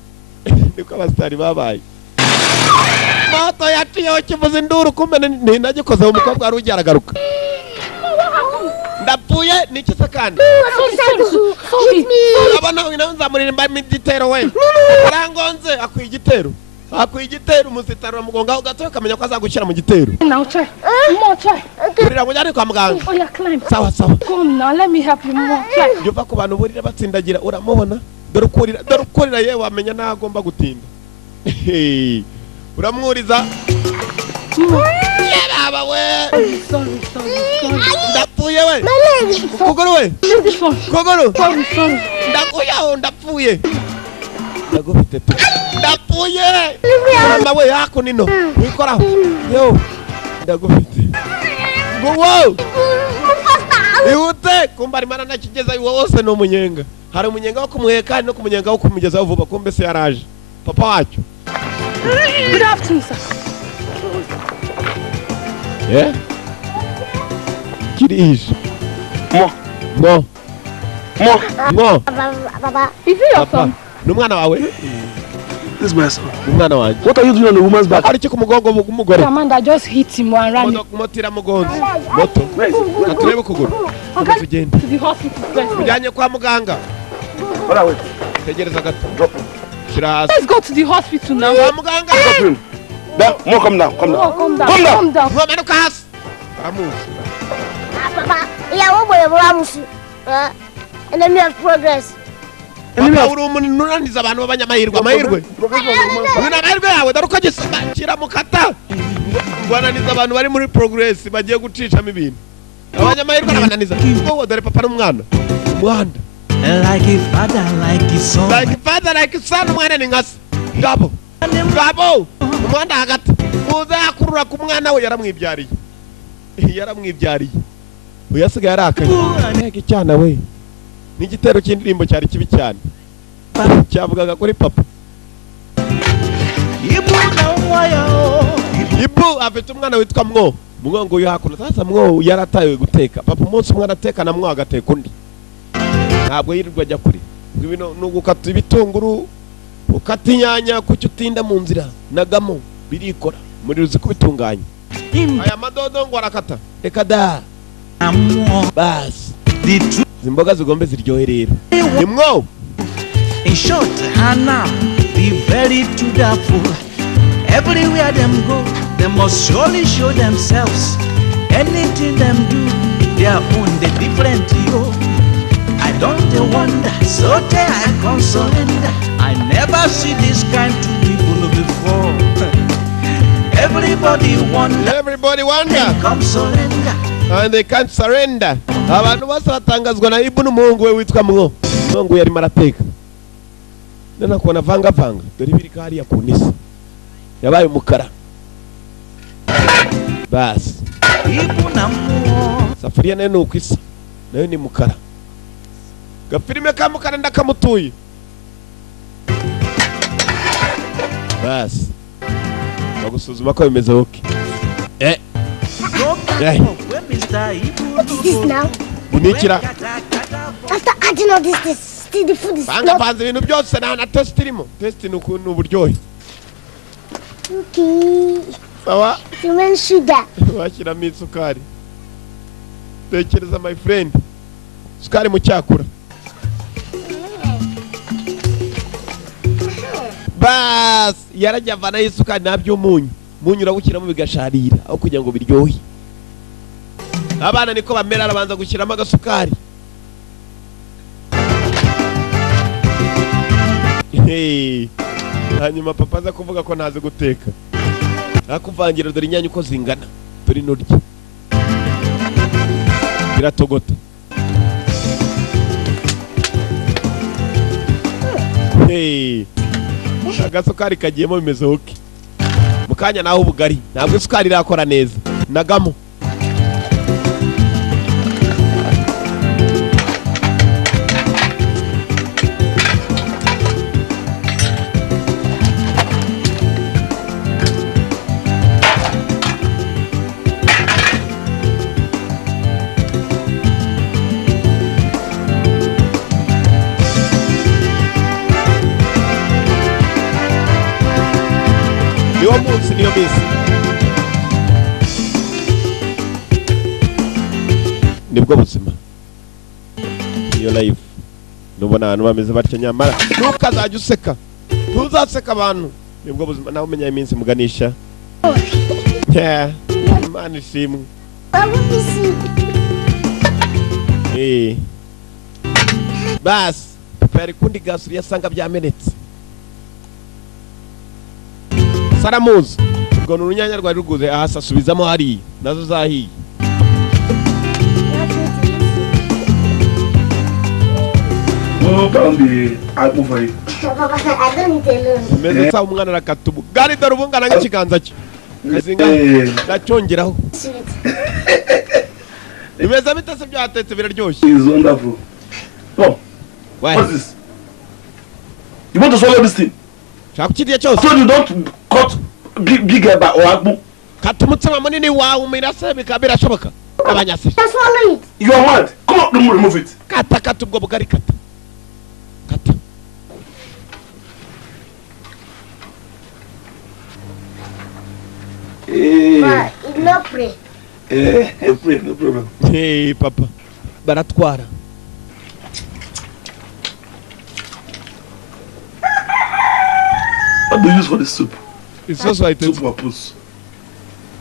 Niko abasitari babaye. Moto yaciyeho kivuza induru kumbe ni nagikoze umukobwa ari ugiye aragaruka. Ndapfuye niki se kandi. hit me. Abana nzamuririmba igitero we. Arangonze akwiye igitero. Akwiye igitero umusitari mugonga ugatoye kamenya ko azagushyira mu gitero. Now try. More try. Urira ngo nyari kwa muganga. Oh yeah, climb. Sawa. Come now, let me help you more. Try. Yuva ku bantu burira batsindagira uramubona. Dore ukurira yewe wamenya nagomba gutinda. Uramwuriza. Yaba we. Sorry. Ndapfuye we. My leg. Kuguru we. This one. Kuguru. Sorry. Ndakuyaho ndapfuye. Ndagufite tu. Ndapfuye. Mama we yako nino. Wikora. Yo. Ndagufite. Wow. Ihute kumbari mana nakigeza iwo wose no munyenga. Hari umunyenga wo kumuheka no kumunyenga wo kumugeza vuba kumbe se yaraje. Papa wacu. Good afternoon, sir. Yeah? Kirish. No. Baba. Is it your son? Numwana wawe? This is my son. Numwana wawe. What are you doing on the woman's back? Ari ku mugongo w'umugore. Amanda just hit him and ran. Motira mugonzi. Moto. Aturebe kuguru. Tugende. To the hospital first. Ujanye kwa muganga. Hold on, Tegereza gato. Drop him. Shira hasi. Let's go to the hospital now. Kwa muganga. Drop him. More, come down. Oh, calm down. Manuka hasi. Amuzi. Baba. Yeah, what boy, Ramusi? Enemy of progress. Papa uri umuntu unaniza abantu b'abanyamahirwe amahirwe. Uyu amahirwe yawe dore uko gisakira mukata. Ngo ananiza abantu bari muri progress bagiye gucicamo ibintu. Abanyamahirwe n'abananiza. Ngo dore papa n'umwana. Umwana. Like a father, like his son. Like a father, like his son, umwana ni ngasi. Ngabo. Ngabo. Umwana hagati. Muza yakurura ku mwana we yaramwibyariye. Yaramwibyariye. Uyasigaye arakaye. Ntege cyana we. N'igitero cy'indirimbo cyari kibi cyane. Cyavugaga kuri papa. Ibu afite umwana witwa Mwo. Mwo ngo yakuna sasa Mwo yarataye guteka. Papa umunsi umwana ateka na Mwo agateka undi. Ntabwo yirirwa ajya kure. Ibino nugukata ibitunguru ukata inyanya kucyo utinda mu nzira nagamo birikora muri ruzi kubitunganya. Aya madodo ngo arakata. Reka da. Bas. Zimboga zigombe ziryohe rero. Ni Mwo. In short, Hannah, be very dutiful. Everywhere them go, they must surely show themselves. Anything them do, their own, they different, yo. I don't wonder, so I can't surrender. I never see this kind of people before. Everybody wonder, come surrender. And they can't surrender. Abantu bose batangazwa na Ibu n'umuhungu we witwa Mwo. Mungu yari marateka. Nana kubona vanga dore biri kariya ku nisa. Yabaye umukara. Bas. Ibu na Mwo. Safuriya nayo nukwisa. Nayo ni mukara. Gafilime ka mukara ndakamutuye. Bas. Bagusuzuma ko bimeze oke. What is this now? Unikira. After adding all this, the food is not... Banza ibintu byose na test irimo. Test ni ukuntu uburyohe. Okay. Sawa? Human sugar. Washyiramo isukari. Tekereza my friend. Sukari mu cyakura. Bas, yarajya avana isukari nabyo umunyu. Munyu urawushyiramo bigasharira aho kugira ngo biryohe. Abana niko bamera arabanza gushyiramo agasukari. Hanyuma papa aza kuvuga ko ntazi guteka. Akuvangira dore inyanya uko zingana. Turi nurya. Biratogota. Agasukari kagiyemo bimeze oke. Mukanya naho ubugari. Ntabwo isukari irakora neza. Nagamo. Niyo bisi. Nibwo buzima. Niyo life. Nubona abantu bameze batyo nyamara ntukazajya useka. Ntuzaseka abantu. Nibwo buzima nawe umenya iminsi muganisha. Imana ishimwe. Bas, papa yari kundi gasuri yasanga byamenetse. Saramuzi. Ubwo n'urunyanya rwari ruguze ahasa subizamo hari nazo zahiye. No, don't be over it. Papa, I don't need alone. Meze sa umwana rakatubu. Gari dore ubungana nk'ikiganza cye. Kazinga ndacongeraho. Imeze bitase byatetse biraryoshye. It's wonderful. Oh. What's this? You want to swallow this thing? Shakukiriye cyose. So you don't cut big or agbo. Katumutsema munini wawe umirase bikabira shoboka. Abanyase. Swallow it. You are mad. Come on, remove it. Kata ubwo bugari kata. Kata. But it no pray. Pray, no problem. Hey, papa. Baratwara. What do you use for the soup? It's also I soup or puss.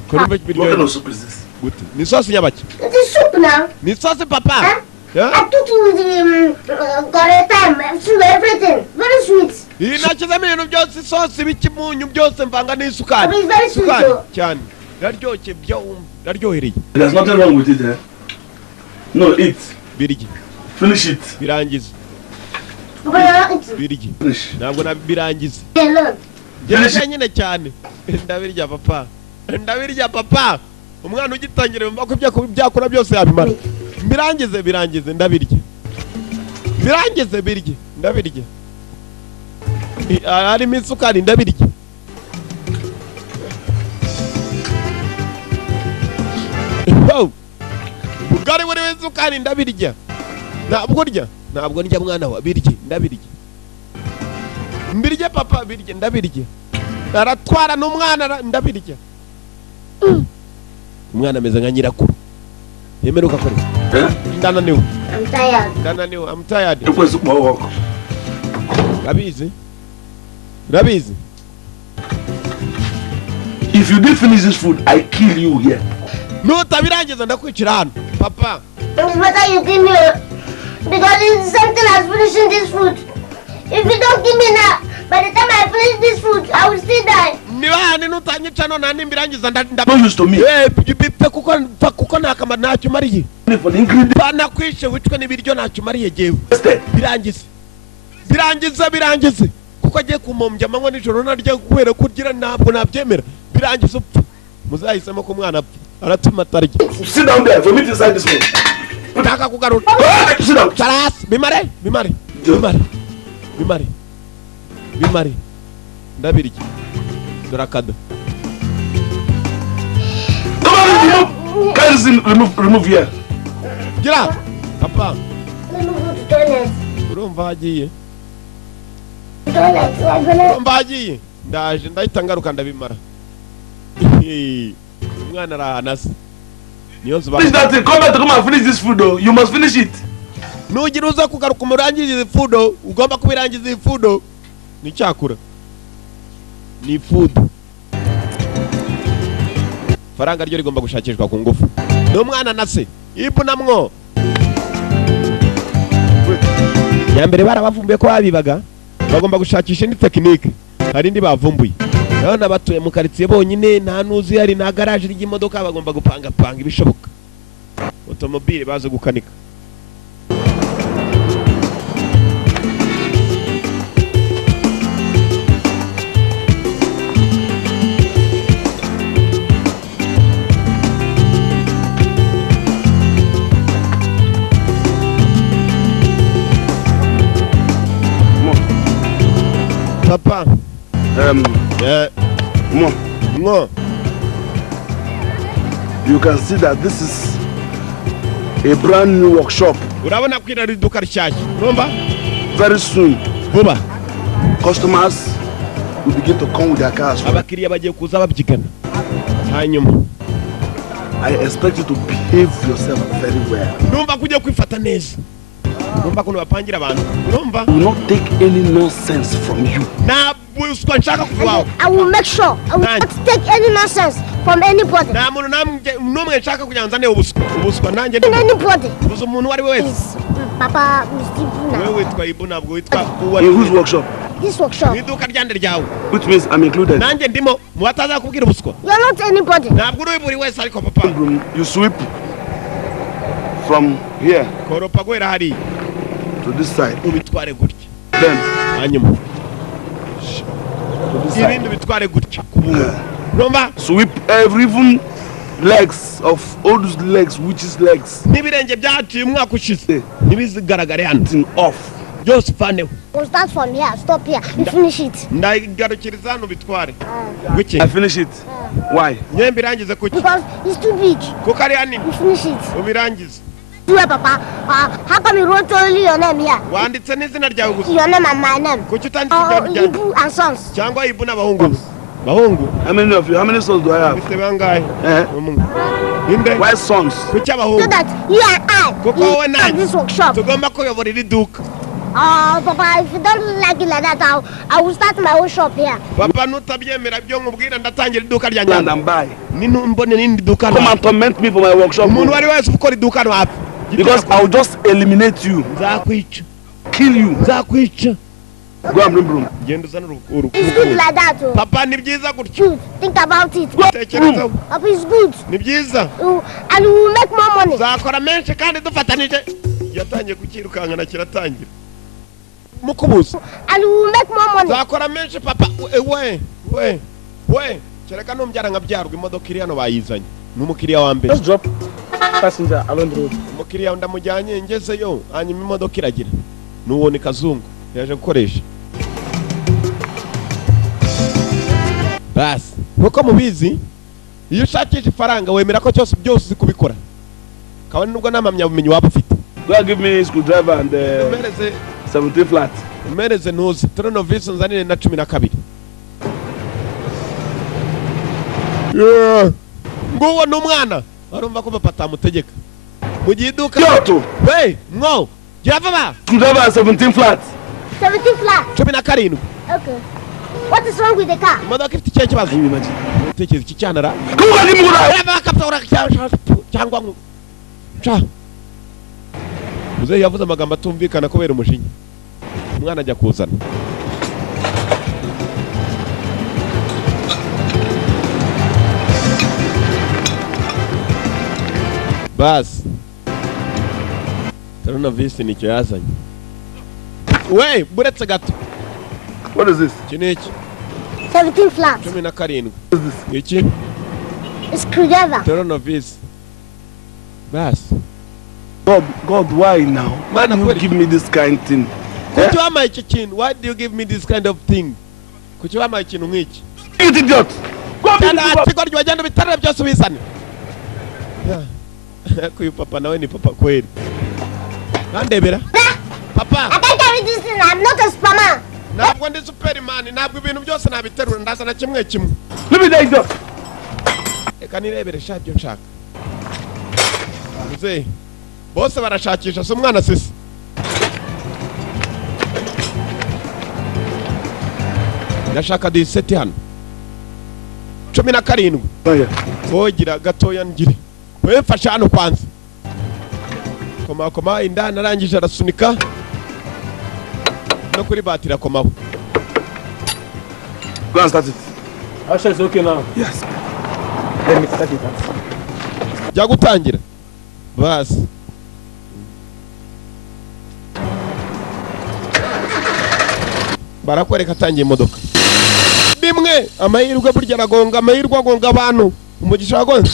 What kind of soup is this? Good. Ni sauce nyabaki. It is soup now. Ni sauce papa. Yeah? I took you got a time, everything. Very sweet. Inachiza ibintu byose sauce bikimunyu byose mvanga n'isukari. It's very sweet. Sukari cyane. Naryoshye byo naryohereye. There's nothing wrong with it, eh? No, eat. Birigi. Finish it. Birangiza. Birigi. Finish. Ntabwo nabirangiza. Hello. Byarashye nyine cyane. Ndabirya papa. Ndabirya papa. Umwana ugitangira mva ko byakora byose yabimara. Birangize ndabirya. Birangize birye ndabirya. Harimo isukari ndabirya. Ubugari buri w'isukari ndabirya. Ntabwo ndya mwana wa birye ndabirya. Mbirye papa birye ndabirya. Aratwara n'umwana ndabirya. Umwana ameze nka nyirakuru. Yemeruka kore. Ndananiwe. I'm tired. Rabizi. If you didn't finish this food, I kill you here. No, tabirangiza ndakwicira hano. Papa. It's better you give me because it's the same thing as finishing this food. If you don't give me now, by the time I finish this food, I will still die. Niba nutanyica none nimbirangiza Don't use to me. Bipe kuko nakama ntacyo mariye. For the ingredient. Banakwishe wicwe n'ibiryo ntacyo mariye jewe. Birangize. Kuko agiye kumombya amanywa nijoro naryo kubera kugira ntabwo nabyemera. Birangize upfa. Muzahisemo ko umwana apfa. Aratuma tarya. Sit down there for me to inside this one. Utaka kugarura. Sit down. Charas, bimare. Ndabirya. Dorakada. Come on, remove here. Get out. Papa. Let me go to toilet. Urumva hagiye. Toilet. Ndaje ndahita ngaruka ndabimara. Umwana arahanase. Niyo nzuba. Finish that thing. Come back to come and finish this food though. You must finish it. Nugira uza kugaruka umurangize food, ugomba kubirangiza food. Ni cyakura. Ni food. Faranga ryo rigomba gushakishwa ku ngufu. N'umwana nase. Ibu namwo. Nyambere barabavumbuye ko babibaga. Bagomba gushakisha ni technique. Hari ndi bavumbuye. Nabona batuye mu quartier bonyine nta nuzi hari na garage ry'imodoka bagomba gupanga ibishoboka. Automobile bazo gukanika. Papa. No. You can see that this is a brand new workshop. Urabona kwira riduka rishyashya. Urumva? Very soon. Vuba. Customers will begin to come with their cars. Abakiriya bagiye kuza babyigana. Hanyuma. I expect you to behave yourself very well. Urumva kujya kwifata neza. Urumva kuno bapangira abantu. Urumva? I will not take any nonsense from you. Na buswa nshaka kuvaho. I will make sure I will not take any nonsense from anybody. Na muntu numwe nshaka kujanza ne ubuswa nanjye anybody. Buzo umuntu ari wese. Papa Mr. Wewe witwa Ibu nabwo witwa uwa. In whose workshop? This workshop. Iduka ryande ryawe. Which means I'm included. Nanjye ndimo muwataza kubwira ubuswa. You are not anybody. Nabwo uri buri wese ariko papa. You sweep from here. Koropa gwera hari. To this side. Ubitware gutya. Then hanyuma. Ibindi bitware gutya kubunga. Nomba sweep even legs of all those legs, which is legs. Nibirenge byati umwaka ushize. Nibizigaragare hano. Off. Just faneho. We'll start from here. Stop here. You finish it. Ndagarukiriza hano bitware. Guki. I finish it. Why? Nyembirangize kuki. Because it's too big. Kuko ari hanini. You finish it. Ubirangize. Sure, Papa. How come you wrote only your name here? Wanditse n'izina ryawe gusa. Your name and my name. Kuki utanditse Ibu and sons. Cyangwa Ibu n'abahungu. Bahungu. How many of you? How many sons do I have? Bise bangahe? Inde. Why sons? Kuki abahungu. So that you and I. Kuko wowe nanjye. This workshop. Tugomba kuyobora iri duka. Papa, if you don't like it like that, I will start my own shop here. Papa, nutabyemera byo nkubwira ndatangira iduka rya Nyanga. And buy. Mbone nindi duka. Come and torment me for my workshop. Umuntu wari wese ukora iduka no hafi. Because I'll just eliminate you. Kill you. Go and bring broom. It's good like that, oh. Papa, ni byiza gutyo. Good. Think about it. Tekereza. Papa, it's good. Ni byiza. And we will make more money. Zakora menshi kandi dufatanije. Yatangiye kukirukangana kiratangira. Mukubuza. And we will make more money. Zakora menshi papa. We. Kereka numbyara nkabyarwa imodoka iri hano bayizanye. Numukiriya wa mbere. Just drop passenger along the road. Umukiriya ndamujyanye ngezeyo hanyuma imodoka iragira. Nuwo ni Kazungu yaje gukoresha. Bas, nkuko mubizi iyo ushakisha ifaranga wemera ko cyose byose uzi kubikora. Kabone nubwo namamya bumenyi waba ufite. Go and give me screwdriver and 17 flat. Umereze ntuzi turnovisi nzanire na 12. Nguwo n'umwana arumva ko papa atamutegeka. Mu gihe iduka Yoto. Hey, no. Java. Screwdriver 17 flat. 17 flat. 17. Okay. What is wrong with the car? Imodoka ifite icyo kibazo. Utekereza iki cyanara? Kuba ni mugura. Aba kaptora cyangwa ngo. Cha. Muze yavuze amagambo atumvikana kubera umushinya. Umwana ajya kuzana. Bas. Turnovisi ni cyo yazanye. We, buretse gato. What is this? Kineki. 17 flat. 17. What is this? Iki? Screwdriver. Turnovisi. Bas. God, why now? Why do you give me this kind of thing? Kuki wamaye iki kintu? Why do you give me this kind of thing? Kuki wamaye ikintu nk'iki? You idiot! Go Cyana atigo ryagenda bitarare byose ubisane. Kuyu papa nawe ni papa kweli. Nandebera. Papa. I can't carry this thing. I'm not a superman. Ntabwo ndi Superman, ntabwo ibintu byose nabiterura ndaza na kimwe kimwe. Leave me there, idiot! Eka nirebere shabyo nshaka. Muze. Bose barashakisha so umwana sisi. Ndashaka diseti hano. 17. Ogira gatoya ngire. Wefasha hano kwanza. Koma indana arangije arasunika. No kuri batira komaho. Go and start it. Asha is okay now. Yes. Let me start it. Jya gutangira. Bas. Barakwereka atangiye imodoka. Bimwe amahirwe burya aragonga amahirwe agonga abantu. Umugisha wagonze.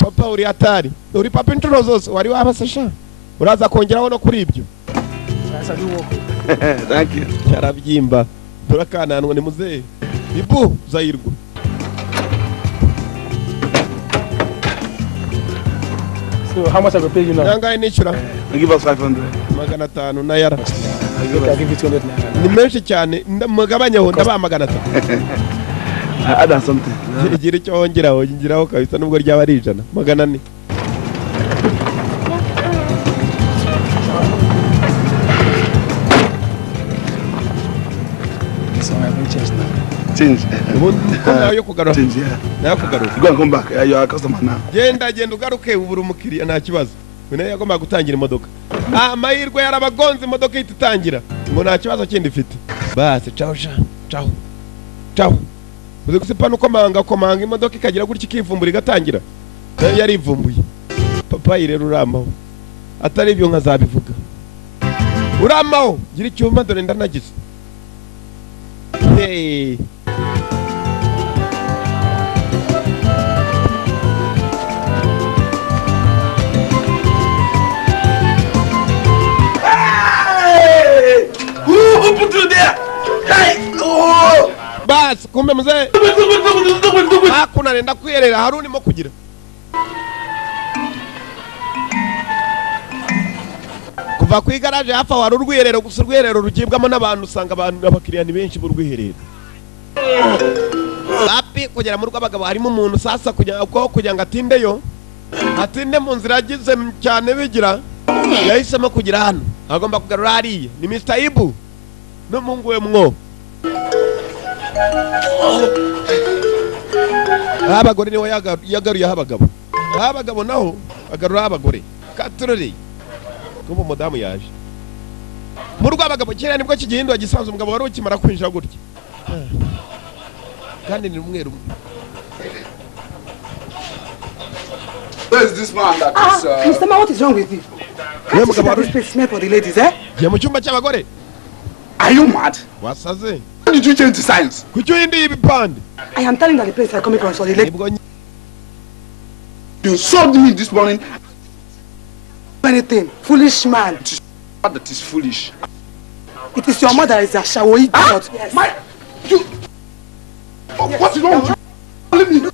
Papa uri atari. Uri papa inshuro zose wari wabasasha. Uraza kongeraho no kuri ibyo. Thank you. Cyarabyimba. Turakananwa ni muzehe. Ibu zayirwa. So how much I will pay you now? Yanga inishyura. Give us 500. 500 na yara. I'll give you 200 naira. Ni menshi cyane mugabanyaho ndaba 500. I add something. Igira icyo wongeraho kabisa nubwo ryaba ari 100. 400. So I will change now. Change. Nayo kugarura. Change, yeah. Nayo kugarura. Go and come back. You are a customer now. Genda ugaruke ubura umukiriya nta kibazo. Wene yagomba gutangira imodoka. Amahirwe yarabagonze imodoka ititangira. Ngo nta kibazo kindi ifite. Basi ciao. Uzi gusipana komanga imodoka ikagira gutya ikivumbura igatangira. Yari ivumbuye. Papa rero uramaho. Atari ibyo nkazabivuga. Uramaho gira icyuma dore ndanagize. Hey. Who put you there? Hey! Oh! Bas, kumbe mzee. Hakuna nenda kuyerera haruni mo kugira. Kuva ku igaraje hafa wari urwiherero gusa urwiherero rugibwamo n'abantu usanga abantu abakiriya ni benshi burwiherero. Api kugera mu rw'abagabo harimo umuntu sasa kugira ngo atindeyo. Atinde mu nzira agize cyane bigira. Yahisemo kugira hano. Agomba kugarura hariya. Ni Mr. Ibu. N'umuhungu we mwo. Abagore niwe yagaruye abagabo. Abagabo naho agarura abagore. Katurore. n'ubu mudamu yaje mu rw'abagabo kera nibwo kigihindwa gisanzwe umugabo wari ukimara kwinjira gutya kandi ni umweru. Where is this man that is... Mr. Man, what is wrong with you? Can't you see that this place smell for the ladies, eh? Mu cyumba cy'abagore. Are you mad? Wasaze. Why did you change the signs? Kuki uhinduye ibipande? I am telling that the place are coming from, so the ladies... You sold me this morning. Anything. Foolish man. It is that is foolish. It is your mother is a shawoid. Yes. My... You... Oh, yes. What's wrong with you? Leave me.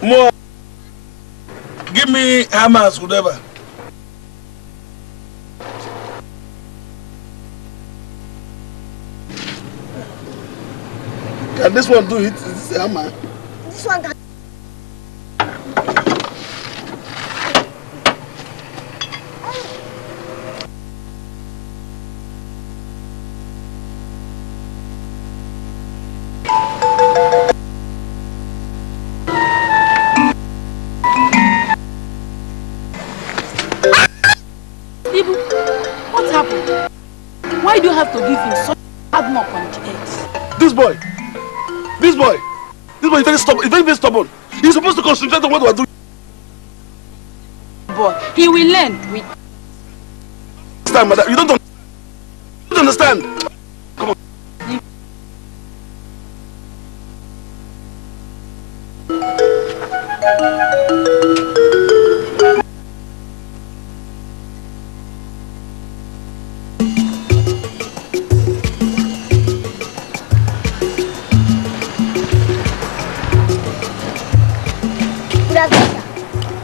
More. Give me hammers, whatever. Can this one do it? Is this a hammer? This one can... What happened? Why do you have to give him such hard knock on the head? This boy is very stubborn. Very stubborn. He's supposed to concentrate on what we're doing. Boy, he will learn. Madam, you don't understand. Come on.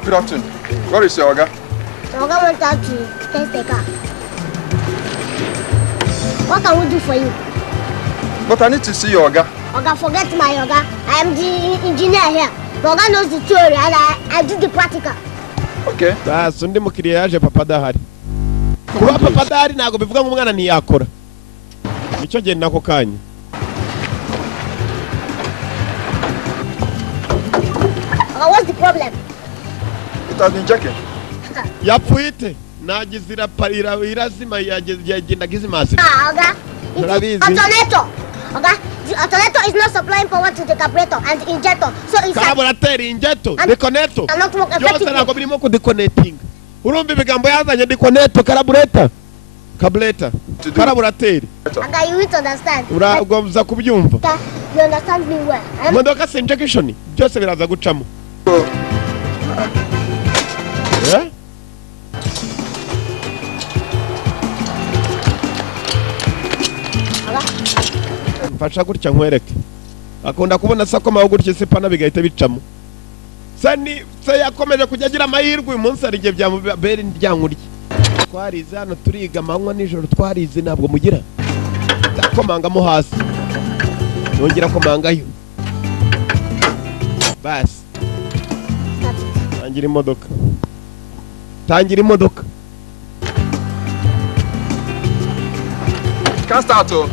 Good afternoon. Where is your Oga? Oga went out to test the car. What can we do for you? But I need to see your Oga. Oga, forget my Oga. I am the engineer here. The Oga knows the theory and I do the practical. Okay. Undi mukiriya yaje papa dahari. Kuba papa dahari ntago bivuga ngo umwana ntiyakora. Nicyo gihe nako kanya. Oga, what's the problem? It has been checking. Yapfuite. Nagizira parira irazima yagenda gizimasi. Oga, it is alternator. Oga, the alternator is not supplying power to the carburetor and the injector. So it's carburetor, injector, deconnector. Cannot work effectively. Yose nako birimo ku deconnecting. Urumva ibigambo yazanye deconnector, carburetor. Carburetor. Carburetor. Oga, you need to understand. Uragomza kubyumva. You understand me well. Modoka se injection byose biraza gucamo. Eh? Mfasha gutya nkwereke. Akunda kubona sakoma gutya se pana bigahita bicamo. Sani se yakomeje kujya agira amahirwe uyu munsi ari gihe byamubera indyankurye. Twarize hano turiga amanywa nijoro twarize ntabwo mugira. Takomangamo hasi. Nongera komangayo. Basi. Tangira imodoka. Tangira imodoka. Can't start oh.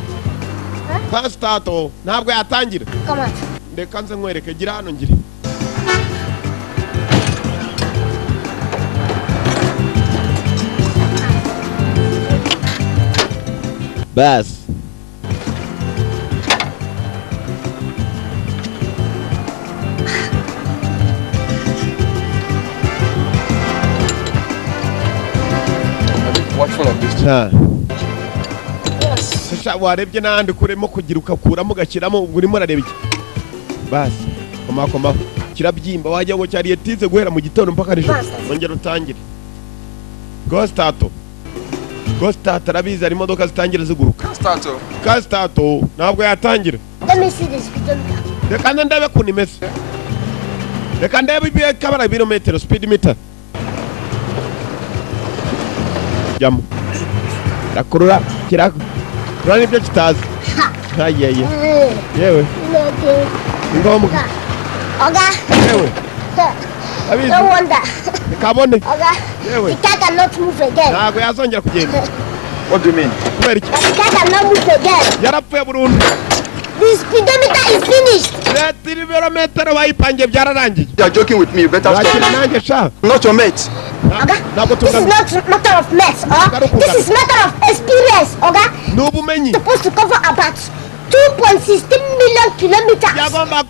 Can't start oh. Ntabwo yatangira. Come on. Ndeka nze nkwereke gira hano ngire. Bas. Watchful of this. Yes. Sasa warebye nandi kuremo kugira ukakuramo gakiramo ubwo urimo ararebye. Bas. Koma. Kirabyimba wajya ngo cyari yetize guhera mu gitondo mpaka nijoro. Ongera utangire. Go start. Go start arabiza ari imodoka zitangira ziguruka. Can't start. Ntabwo yatangira. Let me see this speedometer. Reka ndabe kunimese. Reka ndabe ibiye kabara birometero speed meter. Jamu. Rakurura kirako. Rani byo kitazi. Hayeye. Yewe. Ngomu. Oga. Yewe. Abizi. No wonder. Kabone. Oga. Yewe. The car cannot move again. Ntabwo yazongera kugenda. What do you mean? The car cannot move again. yarapfuye burundu. The speedometer is finished. ibirometero bayipangiye byararangiye. You are joking with me. You better stop. nanjye sha. I'm not your mate. Oga, this is not matter of mess, this is matter of experience, Oga. N'ubumenyi. Supposed to cover about 2.16 million kilometers. yagomba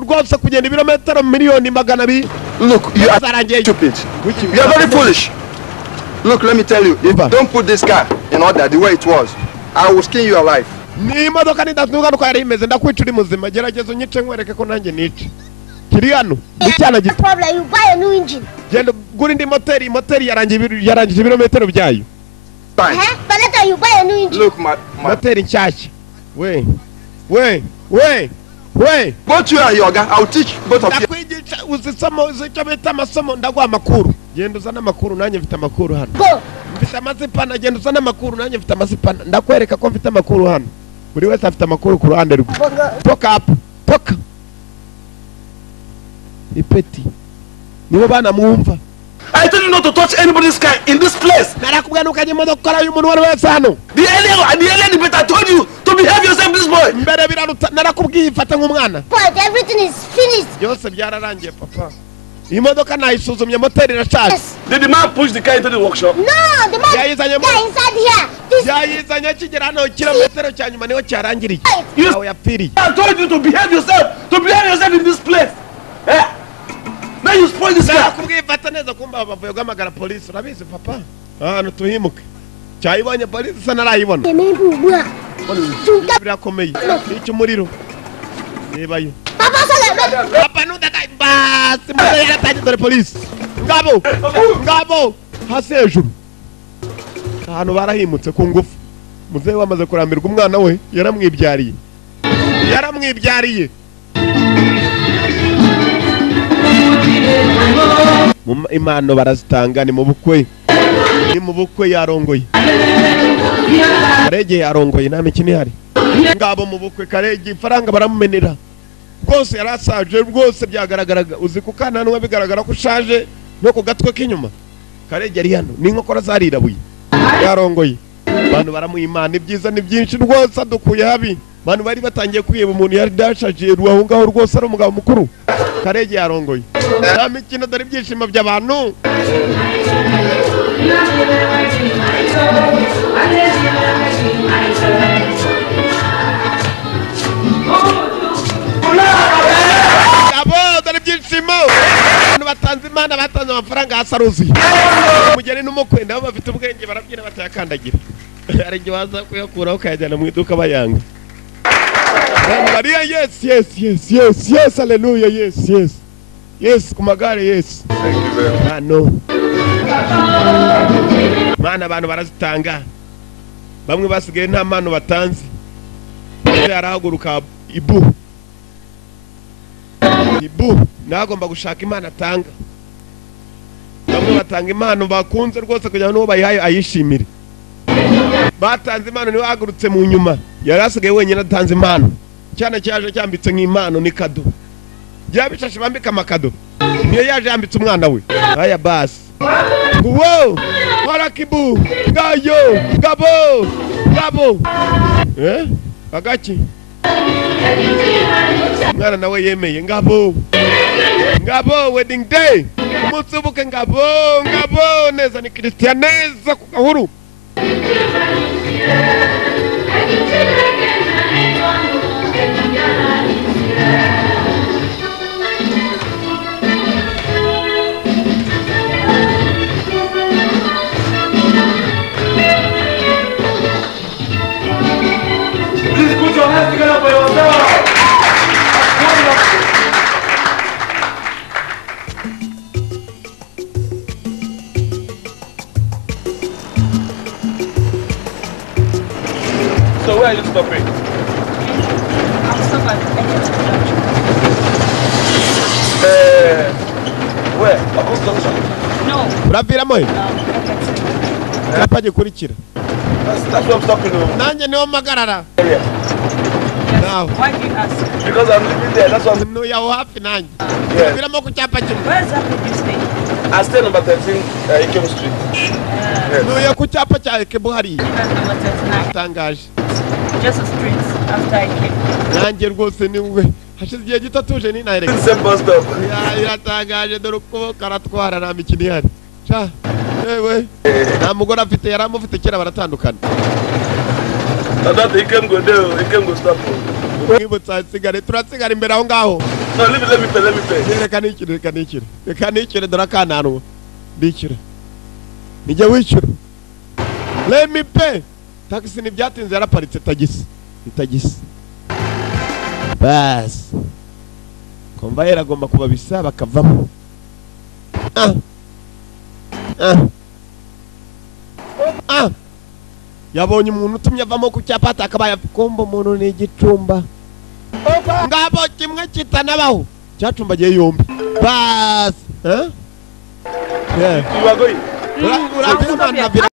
rwose kugenda ibirometero miliyoni magana abiri. Look, you are stupid. You are very foolish. Look, let me tell you, if you don't put this car in order the way it was, I will skin you alive. Ni imodoka nidatuka nuko yari imeze ndakwica uri muzima gerageza unyice nkwereke ko nanjye nice. Kiri hano mucyana gito. Problem, you buy a new engine. Genda gura indi moteri yarangije ibirometero byayo. Fine. But later you buy a new engine. Look, my Moteri nshyashya. We. both you and Yoga, I'll teach both of you. Ndakwigisha uzisomo uzicyo bita amasomo ndaguha amakuru. Genda uzana amakuru nanjye mfite amakuru hano. Go. Mfite amazipana genda uzana amakuru nanjye mfite amazipana. Ndakwereka ko mfite amakuru hano. Buri wese afite amakuru ku ruhande rwe. Toka up. Toka. Ipeti. Nibo bana mwumva. I told you not to touch anybody's car in this place. Narakubwira ntukajye imodoka kora y'umuntu wari wese hano. The earlier the better. I told you to behave yourself, this boy. Mbere biraruta narakubwiye ifata nk'umwana. But everything is finished. Byose byararangiye papa. Imodoka nayisuzumye moteri irashaje. Yes. Did the man push the car into the workshop? No, the man is inside here. This yayizanye kigera hano kilometero cya nyuma niho cyarangiriye. Aho yapfiriye. I told you to behave yourself. To behave yourself in this place. Eh? Now you spoil this car. Nakubwiye ifata neza kumba bavuye guhamagara polisi urabizi papa. Ahantu tuhimuke. Cyayibonye polisi isa narayibona. Birakomeye. Icyo umuriro. Rebayo. Papa nudakaye basi muze yaratangiye dore polisi. Ngabo hasi hejuru. Ahantu barahimutse ku ngufu. Muze wamaze kurambirwa umwana we yaramwibyariye. Impano barazitanga ni mu bukwe. Yarongoye. Karege yarongoye nta mikino ihari. Ngabo mu bukwe Karege ifaranga baramumenera. Rwose yarasaje rwose byagaragaraga uzi ku kana n'uwe bigaragara ko ushaje no ku gatwe k'inyuma. Karege ari hano ni nkokora zarirabuye. Yarongoye. Abantu baramuimana ibyiza ni byinshi rwose adukuye habi. Abantu bari batangiye kwiyeba umuntu yari dashaje ruaho ngaho rwose ari umugabo mukuru. Karege yarongoye. Nta mikino dore ibyishimo by'abantu. Abo dore ibyishimo. Abantu batanze imana batanze amafaranga hasaruzi. Umugeni n'umukwe nabo bafite ubwenge barabyina batayakandagira. Ari igihe waza kuyakuraho ukayajyana mu iduka bayanga. Maria, yes, hallelujah, yes, kumagare, yes. Thank you very much. No. Mana abantu barazitanga. Bamwe basigaye nta mano batanze. Yarahaguruka ibu. Nagomba gushaka imana atanga. Bamwe batanga impano bakunze rwose kugira ngo bayihaye ayishimire. Batanze impano niwe hagurutse mu nyuma. Yarasigaye wenyine atanze impano. Cyane cyaje cyambitse nk'impano ni kado. Byabishashe bambika amakado. Niyo yaje yambitse umwana we. Aya basi. Wow! Warakibu! Gayo! Gabo! Agaki. Mwana nawe yemeye ngabo wedding day. Umutsubuke ngabo neza ni Christian neza ku gahuru. Please put your hands together for yourself. So where are you stopping? I'll stop at Where? Above junction? No. Urapira moyo? Cyapa gikurikira. That's what I'm talking about. Nanjye niho magarara. Area. Now. Why do you ask? Because I'm living there. That's what I'm. No yaho hafi nanjye. Yeah. Urapira mo ku cyapa kimwe. Where exactly do you stay? I stay number 13 Ikem Street. Nuye ku cyapa cya Ekebo hari. Number 39. Tangaje. Just a street after I came. Nanjye rwose ni we. Hashize igihe gito tuje ni na Erega. Same bus stop. Iratangaje dore uko karatwara nta mikino ihari. Cha. Ewe. Nta mugore afite yaramufite kera baratandukana. That Ikem go there, Ikem go stop. Mwibutsa sigare turasigara imbere aho ngaho. No, let me pay. Reka nikire dore akananu. Ndikira. Nijye wishyura. Let me pay. Taxi ni byatinze yaraparitse tagisi. Bas. Konvayera agomba kuba bisa bakavamo. Yabonye umuntu utumye avamo ku cyapa atakabaye kombo umuntu ni igicumba. Ngabo kimwe kitanabaho. Cyacumbagiye yombi. Bas. You are going. Ura